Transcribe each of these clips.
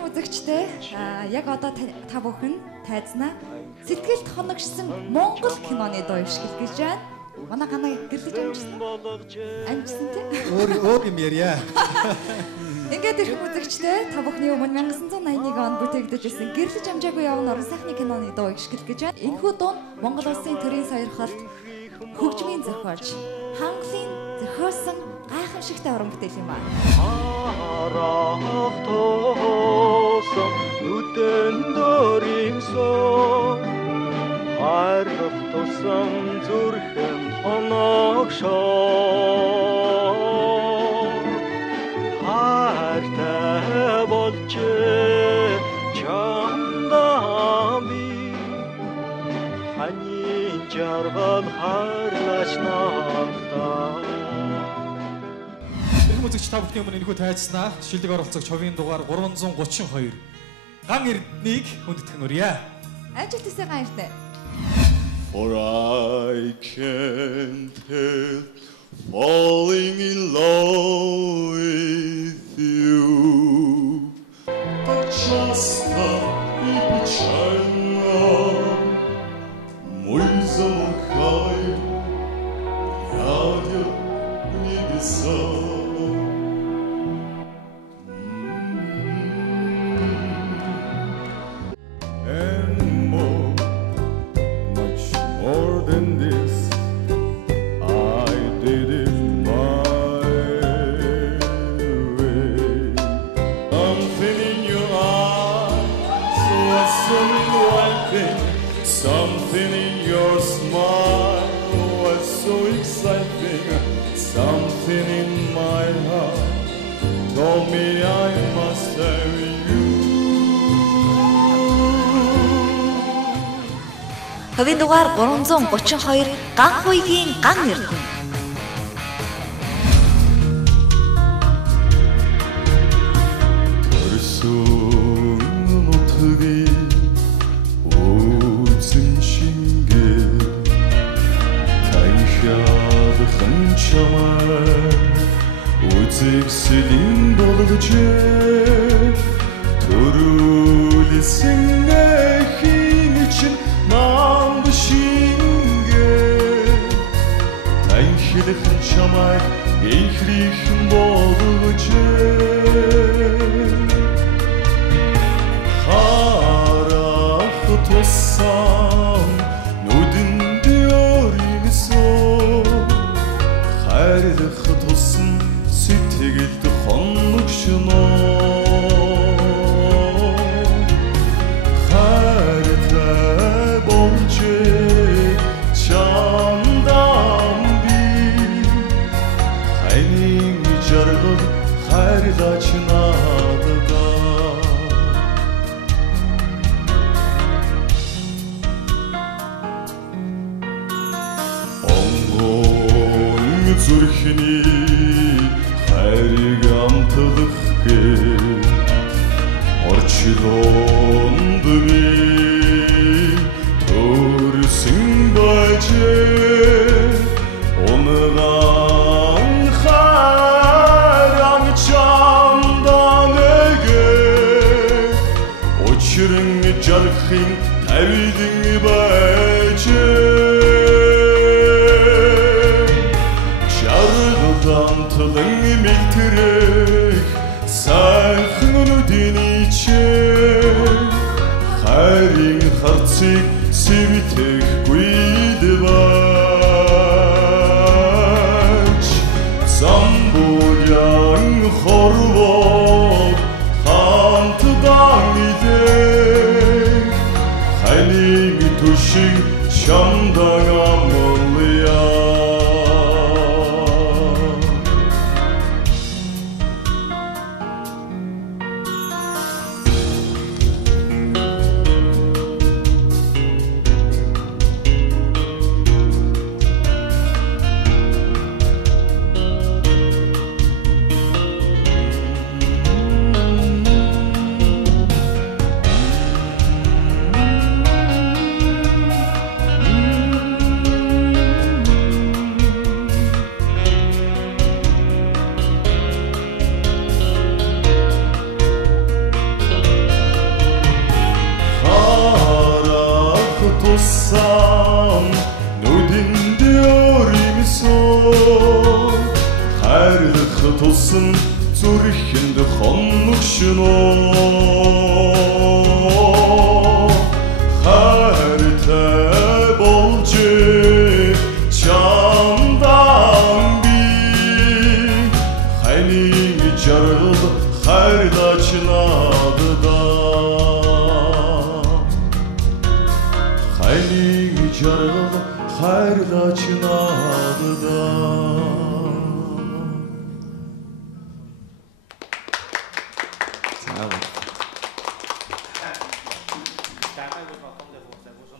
Тэрхэн үзэгчтэй яг одоо та бүхэн тайзнаа сэтгэлд хоногшсон Монгол киноны дуу ишгэл гэж байна. Манай ганаа гэрлэж амжсан тий. Өөр юм ярья. Ингээд тэрхэн үзэгчтэй та бүхний өмнө 1981 онд бүтээгдэж ирсэн гэрлэж амжаагүй явна орон сайхны киноны дуу ишгэл гэж байна. Энэхүү дуу Монгол улсын төрийн сойрхолд хөгжмийн зохиолч Хангалын зохиосон гайхамшигтай уран бүтээл юм аа. Харах тоосон нүдэн дөримсөн хайрлах тусан зүрхэн хоногшоо хайртай болж чамдаа би ханийн жаргал хайрлаж надаа. Үзэгч та бүхний өмнө энэхүү тайзнаа шилдэг оролцогч хувийн дугаар 332 ган эрднийг хүндэтгэн өрье. Ажилтнаа ган эрдэнэ. For I can't help falling in love with you. But just и печально мой замолкай глядя в небеса. Something in your smile was so exciting. Something in my heart told me I must have you. Хувийн дугаар 332 ган хуйгийн ган эрдэнэ. Үзэгсэлэн болгож төрүүлсэн хин чинь нам шингэ танхилах чамайг ихрих болгож харах туссан нүдэнд өргөсөн хайрлах туссан сэтгэлд хоногшно хайртай болж чамдаа би ханийн жаргал хайрлаж надаа. Онгон зүрхний хайрыг амтлах гээ орчлоонд би төрсөн байжээ унган хайран чамдаа нэгэ очрон жархын тавилан байжээ Амтлан мэлтрэх сайхан нүдний хайрын харцыг сэвтэхгүй дэвэж замбуян хорвоо хамтдаа мэдэх ханийн түшиг чамдаа амлая. тусам нүдэнд өрөмсөн хайрлах тусам зүрхэнд хоногшноо хайртай болж чамдан би хайныг жаргал хайрлаач надад хайныг жаргал хайрлаач надад.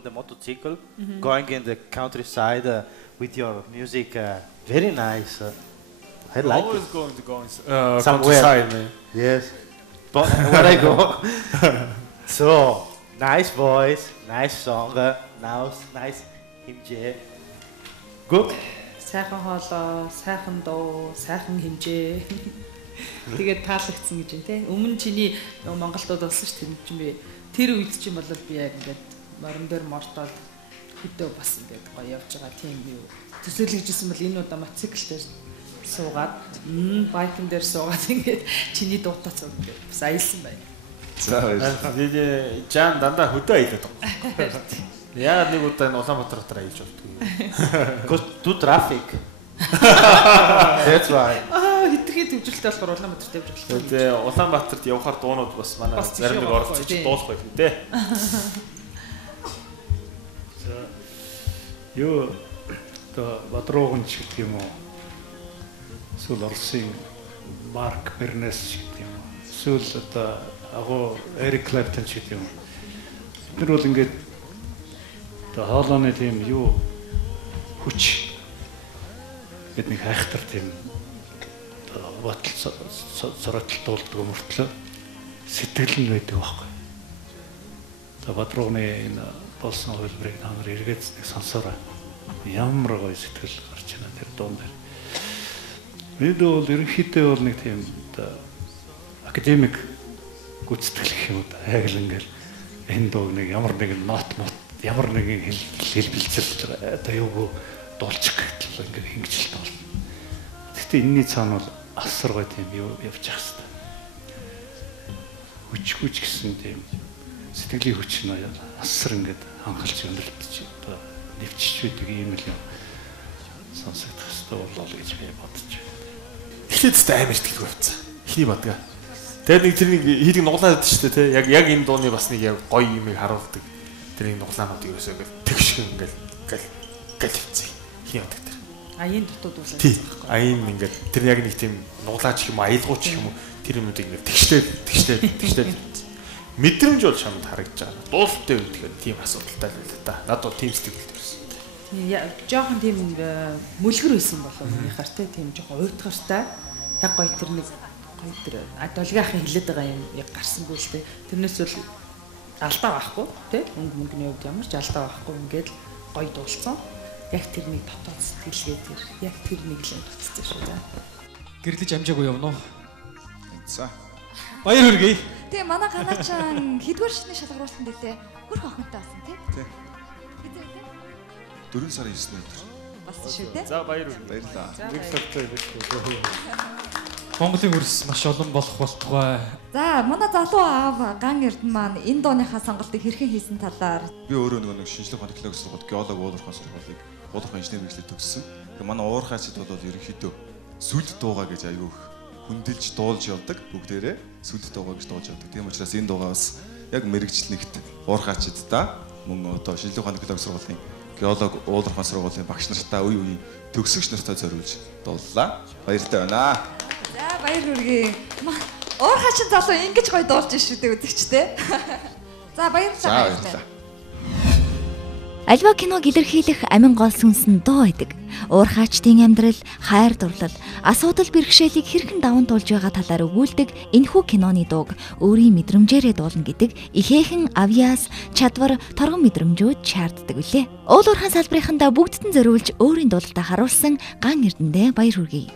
The motorcycle, going in the countryside with your music, very nice. I like always it. going to go Somewhere. countryside, man. Yes, but where I go. So nice voice, nice song, nice hymn. Good. Сайхан хоолой, сайхан дуу, сайхан хэмжээ. Тэгээд таалагдсан гэж байна те. Өмнө чиний Монголдод болсон ш тэр чинь би тэр үед чинь бол би яг ингээд морин дээр мортоод хөдөө бас ингээд гоё явж байгаа тийм би төсөөлөгжсэн бол энэ удаа мотоцикл дээр суугаад байкн дээр суугаад ингээд чиний дуутаа цуг ингээд бас аялсан байна. За тэгээд Жан дандаа хөдөө аялаад байгаа. Яагаад нэг удаа энэ Улаанбаатар дотор аялж болтгүй. Because too traffic. That's why. Хитрхи төвжөлтэй болохоор Улаанбаатар тавьж болох. Тэгээд Улаанбаатарт явхаар дуунууд бас манай зарим нэг оролцож дуусах байх нэ. За юу одоо Бадрууган ч гэдэг юм уу. Эсвэл Оросын Марк Бернес ч гэдэг юм уу. Эсвэл одоо агуу Эрик Клэптон ч гэдэг юм уу. Тэр бол ингээд одоо хоолойны тийм юу хүч гэдэг нэг хайхтар тийм батал соротол дуулдаг мөртлөө сэтгэл нь байдаг байхгүй. За Бадрууганы энэ болсон хөлбөрийг та нар эргээд сонсоорой. Ямар гоё сэтгэл гарч байна тэр дуун дээр. Бид бол ерөнхийдөө бол нэг тийм академик гүйцэтгэл гэх юм да. Яг л ингээл энэ дуу нэг ямар нэгэн нот ямар нэгэн хэлбэлцэл одоо юу дуулчих гэтэл ингээд хингэжлэлт болно. Гэхдээ энэний цаана бол асар гоё тийм юу явж явах хэрэгтэй. Хүч гэсэн тийм сэтгэлийн хүч нь асар ингээд хангалж өндөрлөж одоо нэвчж байдаг юм л юм сонсогдох хэрэгтэй болоо гэж би бодож байна. Эхлээд тест амар ихтэй байвцсан. Эхний бадгаа. Тэгээд нэг тэр нэг хийдэг нуглаад шүү дээ, тэ. Яг энэ дууны бас нэг яг гоё юмыг харуулдаг. Тэр нэг нуглаанууд ерөөсөө ингээд тэгш ингээд гал хэвцээ. Хий яадаг тэр. Аян дутууд бол тий. Аян ингээд тэр яг нэг тийм нуглаач юм аялгууч юм уу тэр юмудыг ингээд тэгштэй мэдрэмж бол чамд харагдаж байгаа. Дуулалттай үед тэгэхээр тийм асуудалтай л байна да. Надад тийм сэтгэл төрсөн. Жохон тийм мүлгэр байсан болов минийхаар тийм жохон уйтгартай. Яг гоё тэр нэг гоё тэр долгийнхын хилээд байгаа юм яг гарсангүй л дээ. Тэрнээс бол алдаа байхгүй тий. Мөнгөний хувьд ямар ч алдаа байхгүй ингээд гоё дуулсан. Яг тэр нэг дотоод сэтгэлгээ тэр яг тэр нэг л утцсан шүү дээ. Гэрлэж амжаагүй явна уу? За. Баяр хүргэе. Тэгээ манай ганаачаан хэдвэр шидний шалгаруулсан дээлээ хөрх охинтой болсон тий. Тий. 4 сарын 9-нд бас шүү дээ. За баяр хүргэе. Баярлалаа. Нэг сартай байлгүй. Монголын өрс маш олон болох болтугай. За манай залуу аав Ган Эрдэнэ маань энэ дууныхаа сонголтыг хэрхэн хийсэн талаар Би өөрөө нэг шинжлэх ухааны технологи сургууль, геолог уулуурхайн сургуулийг уулуурхайн инженери мэргэжлийг төгссөн. Тэгээ манай уурхайчид бол ерөнхийдөө сүлд дуугаа гэж аягүй хүндэлж дуулж явдаг. Бүгдээрээ сүлд дуугаа гэж дуулж явдаг. Тийм учраас энэ дуугаа бас яг мэргэжлэгт уурхайчиддаа мөн одоо шинжлэх ухааны технологи сургуулийн геолог уулуурхайн сургуулийн багш нартаа үе үеийн төгсөгч нартаа зориулж дууллаа. Баяртай байна. За баяр хүргэе. Уурхайчин залуу ингэж гоё дуулж шүү дээ үзэгчтэй. За баярлалаа. Альва киног илэрхийлэх амин гол сүнс нь дуу байдаг. Уурхайчдын амьдрал, хайр дурлал, асуудал бэрхшээлийг хэрхэн даван туулж байгаа талаар өгүүлдэг энэхүү киноны дууг өөрийн мэдрэмжээрээ дуулна гэдэг ихээхэн авьяас, чадвар, торгон мэдрэмжүүд шаарддаг үлээ. Уул уурхайн салбарынхандаа бүгдд нь зориулж өөрийн дуулалтаа харуулсан Ган Эрдэнэ баяр хүргэе.